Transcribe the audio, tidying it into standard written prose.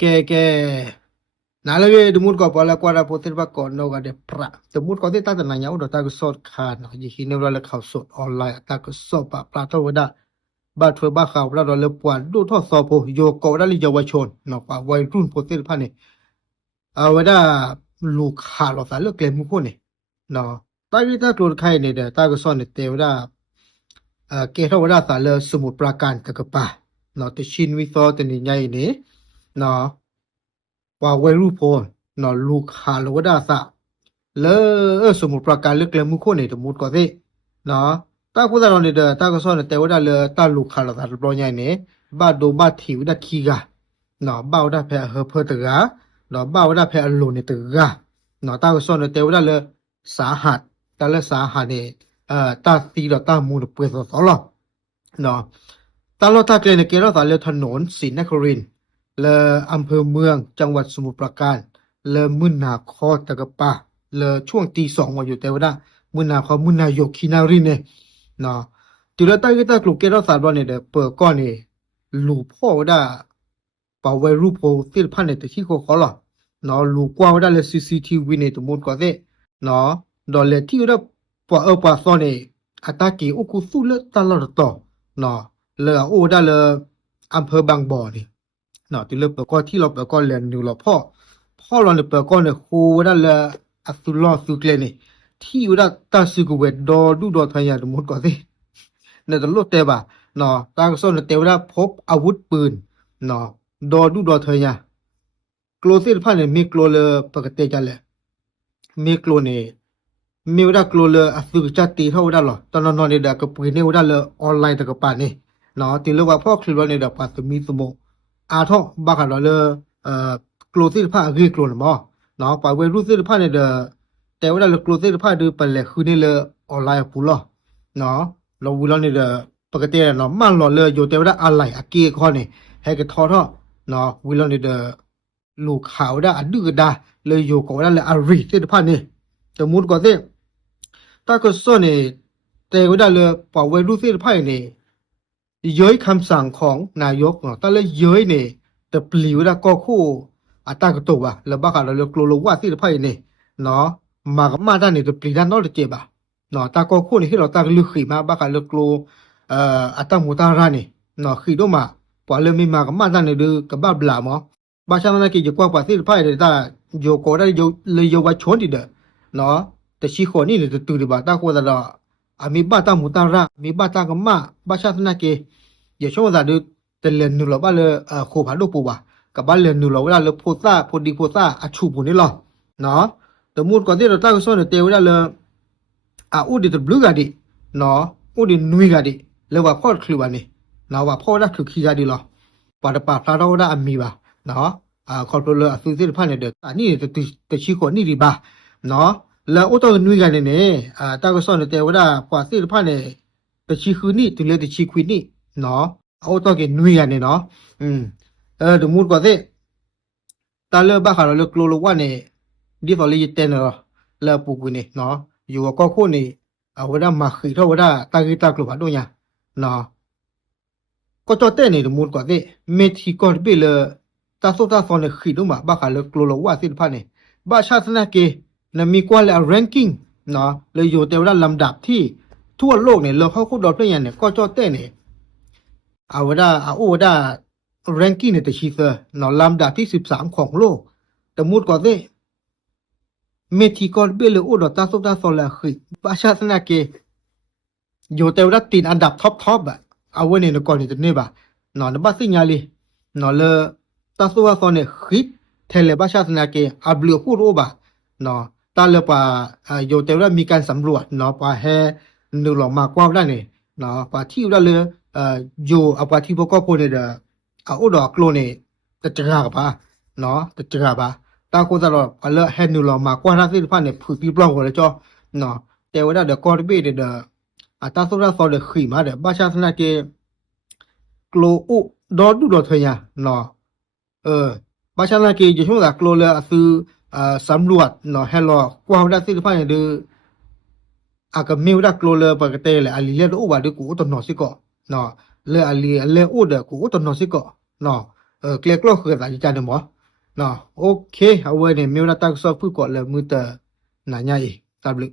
que nala ge dumur ko pala kwara potir ba ko no ga de pra dumur ko de ta na nya udo ta ko sot khan no ji hi ne la khaw sot online ta ko sot ba pra to da ba thwe ba khaw ra do le pwan du tho so po yo ko da li yaw chon no pa wai run potir pha ne a wada lu kha lo sa le klem mu ko ne no ta ri ta to khai ne de ta ko sot ne te wada ke tho wada sa le sumut pra kan ta ko pa no te shin wi so te ni nyai ne noว่าวัยรุ่นพอนอลูกหาโลดาสะเลสมุทรปราการเลือกเลมุโคเนี่ยสมุทรก็สิเนาะตากูจะรอเนี่ยตาก็สอนแต่ว่าได้เลยตาลูกหาเราสารปลอยใหญ่เนี่ยบ้าโดบ้าถิวได้ขี้กะเนาะบ้าได้แพ้เฮเพอตึกะเนาะบ้าได้แพ้อโลเนี่ยตึกะเนาะตาก็สอนแต่ว่าได้เลยสาหัสแต่ละสาหัสเนี่ยตาตีเราตามูนเปิดสอนหรอเนาะตาเราตาเกลเนี่ยเกล้าสารเลยถนนศรีนครินทร์เลอำเภอเมืองจังหวัดสมุทรปราการเลมุนนาคอตะกะปาเลช่วงตี2ว่าอยู่แต่ว่ามุนนาคอมุนนายกคินารินเนี่ยเนาะจุลตากิตากลุกเกเราสารบ่เนี่ยเด้อเปิดก้อนนี่ลูกพ่อว่าป่าไว้รูปโพสิพันเนี่ยตะขี้ขอหรอเนาะลูกกว่าว่าเลย CCTV เนี่ยตัวมุนก็เด้เนาะดอลเลที่ว่าป่าป่าซ้อนเนี่ยอัตากีอุกุสุเลตลอดต่อเนาะเลโอได้เลยอำเภอบางบ่อนี่เนาะที่เราเปิดก้อนที่เราเปิดก้อนเรียนอยู่เราพ่อเราเนี่ยเปิดก้อนเนี่ยโหได้เลยอัสุลอสุเกลนี่ที่ว่าตาสุกเวดดอดูดอทายาตมุดก็สิเนี่ยตลอดเตบะเนาะตาก็สอนเนี่ยเตว่าพบอาวุธปืนเนาะดอดูดอทายากลัวสิพันเนี่ยมีกลัวเลยปกติจังเลยมีกลัวเนี่ยมีว่าโกลเลอสุจัตติเท่าได้หรอตอนนอนเนี่ยเด็กก็ปืนเนี่ยว่าเลยออนไลน์ตะกปานี่เนาะที่เรียกว่าพ่อคลิปเนี่ยเด็กปัสมีสมองอาท่อบากาเลยโกลสิผ้าคือโกลมั้งเนาะปาเวรุสิผ้าเนี่ยแต่ว่าเลยโกลสิผ้าดูไปเลยคือเนี่ยเลยออนไลน์ปุ๊บเนาะเราวิลเนี่ยปกติเนาะมันหล่อเลยอยู่แต่ว่าอะไรอากีข้อนี่ให้กับท่อเนาะวิลเนี่ยลูกขาวได้อดื้อได้เลยอยู่กับว่าเลยอารีสิผ้านี่สมมุติก็สิตาก็ส่วนนี่แต่ว่าเลยป่าเวรุสิผ้านี่ย้อยคำสั่งของนายกเนาะแต่เลยย้อยนี่แต่ปลิวได้ก็คู่อัตราก็ตัวแล้วบ้ากันเรากลัวว่าสิผ้านี่เนาะมากับมาด้านนี่แต่ปลิวด้านนอกเจ็บเนาะตาก็คู่นี่ที่เราตาลึกขีมาบ้ากันเรากลัวอัตราหมูตารานี่เนาะขีดออกมาพอเลยมีมากับมาด้านนี่ดูกับบ้าบลาหมอบาชามันกี่จะกว่าสิผ้านี่ตาโยโกได้โยเลยโยว่าชนดิเด้อเนาะแต่ชีคนนี่เนี่ยตัวดีบ้าตาก็จะละอามีบ้าตาหมูตารามีบ้าตากับมาบาชาสนาเกอย่าช่วงจะดูแต่เรียนหนูเราบ้าเลยโคผาลูกปูว่ะกับบ้านเรียนหนูเราเวลาเราโพซ่าโพดีโพซ่าอาชูปุ่นนี่หรอเนาะแต่มูดก่อนที่เราตั้งส่วนเตียวได้เลยอุดิตบลูกาดิเนาะอุดินุยกาดิเลยว่าพ่อคือวันนี้เนาะว่าพ่อได้คือขี้กาดิหรอปาดปาพระเราได้อามีบ่ะเนาะคอร์ปอเรทสุดที่ผ่านเนี่ยอันนี้แต่ชีคนนี่ดีบ่ะเนาะแล้วอุตส่าห์นุยกันเนี่ยตั้งส่วนเตียวได้กว่าที่ผ่านเนี่ยแต่ชีคือนี่ถึงเลยแต่ชีควินนี่เนาะเอาต้องกินนุยกันเนี่ยเนาะเดี๋ยวมูดก่อนสิตาเลือกบ้าขาเราเลือกโลโลว่าเนี่ยดีฟอลลี่เต้นเหรอเลือกปูกุนี่เนาะอยู่กับคู่นี่เอาไว้ได้มาขีดเท่าไว้ได้ตากีตากลุ่มด้วยเนี่ยเนาะก็จอเต้นเนี่ยเดี๋ยวมูดก่อนสิเมทีก่อนไปเลยตาโซตาฟอนเนี่ยขีดลงมาบ้าขาเลือกโลโลว่าสิพันเนี่ยบ้าชาตินาเกเนี่ยมีกว่าเลยแรงกิ้งเนาะเลยอยู่แต่ว่าลำดับที่ทั่วโลกเนี่ยเราเข้าคู่ดอทเนี่ยก็จอเต้นเนี่ยเอาไว้ได้แรงกิ้งเนี่ยแต่ชีเซอร์เนาะลำดับที่13ของโลกแต่มูดก่อนสิเมทีก่อนเบลเลยอุดตาสุดาโซลาคือประชาชนเกอยู่แต่ว่าตีนอันดับท็อปเอาไว้เนี่ยก่อนนี่จะเนี่ยเนาะบ้าสิญญาลีเนาะเลยตาสุดาโซเนี่ยคือเทเลประชาชนเกอับเลือพูดโอบเนาะตาเลยป่าอยู่แต่ว่ามีการสำรวจเนาะป่าแห่หนึ่งหลอกมากว่าได้เนี่ยเนาะป่าที่ได้เลยอยู่เอาป่าที่พวกก็พูดเนี่ยอุดกโลนี่จะเจอกับป่ะเนาะจะเจอกับป่ะตาโคตรเราเอาเลยให้หนูเรามากว่าถ้าสิ่งพันเนี่ยผืนปีปล้องกันเลยจ้ะเนาะแต่ว่าเดี๋ยวก่อนที่เดี๋ยวตาสุดาฟอเดี๋ยวขี่มาเดี๋ยวบ้าชาตินาเกโกลอุดอดูดอเทียเนาะบ้าชาตินาเกจะช่วงจากโกลเลยซื้อสำรวจเนาะให้รอกว่าได้สิ่งพันเนี่ยเดี๋ยวก็มีว่าโกลเลยปกติเลยอันนี้เรียกอุบาดูกูตัวหนอสิก่อเนาะเลยอันนี้เลยอุดกูตัวหนอสิก่อเนาะ เกลียกโลกคือตาจิจานหมอเนาะโอเคเอาไว้เนี่ยมีเวลาตักสอบผู้ก่อนเลยมือเตอหนาใหญ่ตับลึก